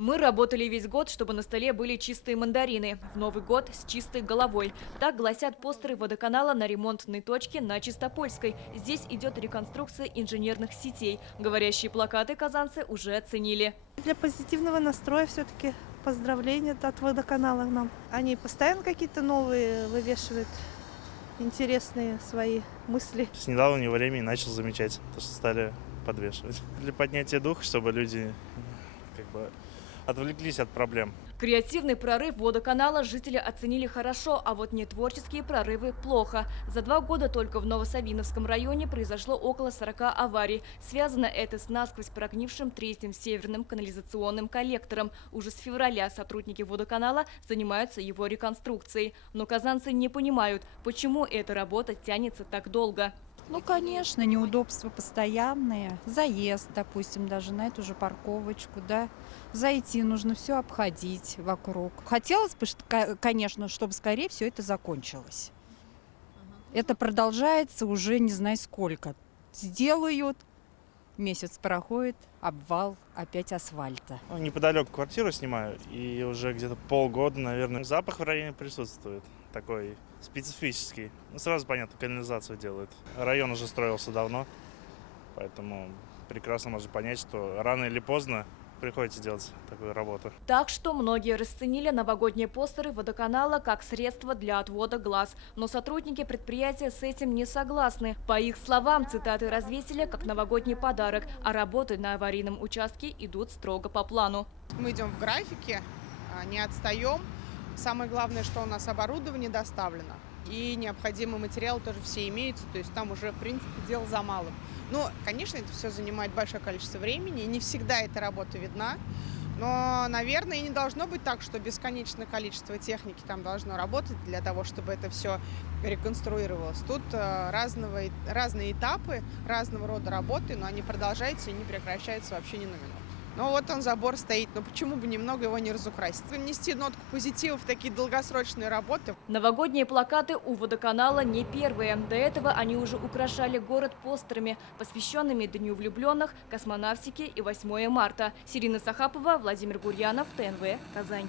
Мы работали весь год, чтобы на столе были чистые мандарины. В Новый год с чистой головой. Так гласят постеры водоканала на ремонтной точке на Чистопольской. Здесь идет реконструкция инженерных сетей. Говорящие плакаты казанцы уже оценили. Для позитивного настроя все-таки поздравления от водоканала нам. Они постоянно какие-то новые вывешивают, интересные свои мысли. С недавнего времени начал замечать, то, что стали подвешивать. Для поднятия духа, чтобы люди отвлеклись от проблем. Креативный прорыв водоканала жители оценили хорошо, а вот нетворческие прорывы – плохо. За 2 года только в Новосавиновском районе произошло около 40 аварий. Связано это с насквозь прогнившим третьим северным канализационным коллектором. Уже с февраля сотрудники водоканала занимаются его реконструкцией. Но казанцы не понимают, почему эта работа тянется так долго. Ну, конечно, неудобства постоянные. Заезд, допустим, даже на эту же парковочку, да. Зайти нужно все обходить вокруг. Хотелось бы, конечно, чтобы скорее все это закончилось. Это продолжается уже не знаю сколько. Сделают, месяц проходит, обвал, опять асфальта. Неподалеку квартиру снимаю, и уже где-то полгода, наверное, запах в районе присутствует. Такой специфический. Сразу понятно, канализацию делают. Район уже строился давно, поэтому прекрасно можно понять, что рано или поздно приходится делать такую работу. Так что многие расценили новогодние постеры водоканала как средство для отвода глаз. Но сотрудники предприятия с этим не согласны. По их словам, цитаты развесили как новогодний подарок, а работы на аварийном участке идут строго по плану. Мы идем в графике, не отстаем. Самое главное, что у нас оборудование доставлено. И необходимые материалы тоже все имеются. То есть там уже, в принципе, дело за малым. Но, конечно, это все занимает большое количество времени. И не всегда эта работа видна. Но, наверное, и не должно быть так, что бесконечное количество техники там должно работать для того, чтобы это все реконструировалось. Тут разные этапы, разного рода работы, но они продолжаются и не прекращаются вообще ни на минуту. Ну вот он, забор стоит, но почему бы немного его не разукрасить? Внести нотку позитива в такие долгосрочные работы. Новогодние плакаты у водоканала не первые. До этого они уже украшали город постерами, посвященными Дню влюбленных, космонавтике и 8 марта. Сирина Сахапова, Владимир Гурьянов, ТНВ, Казань.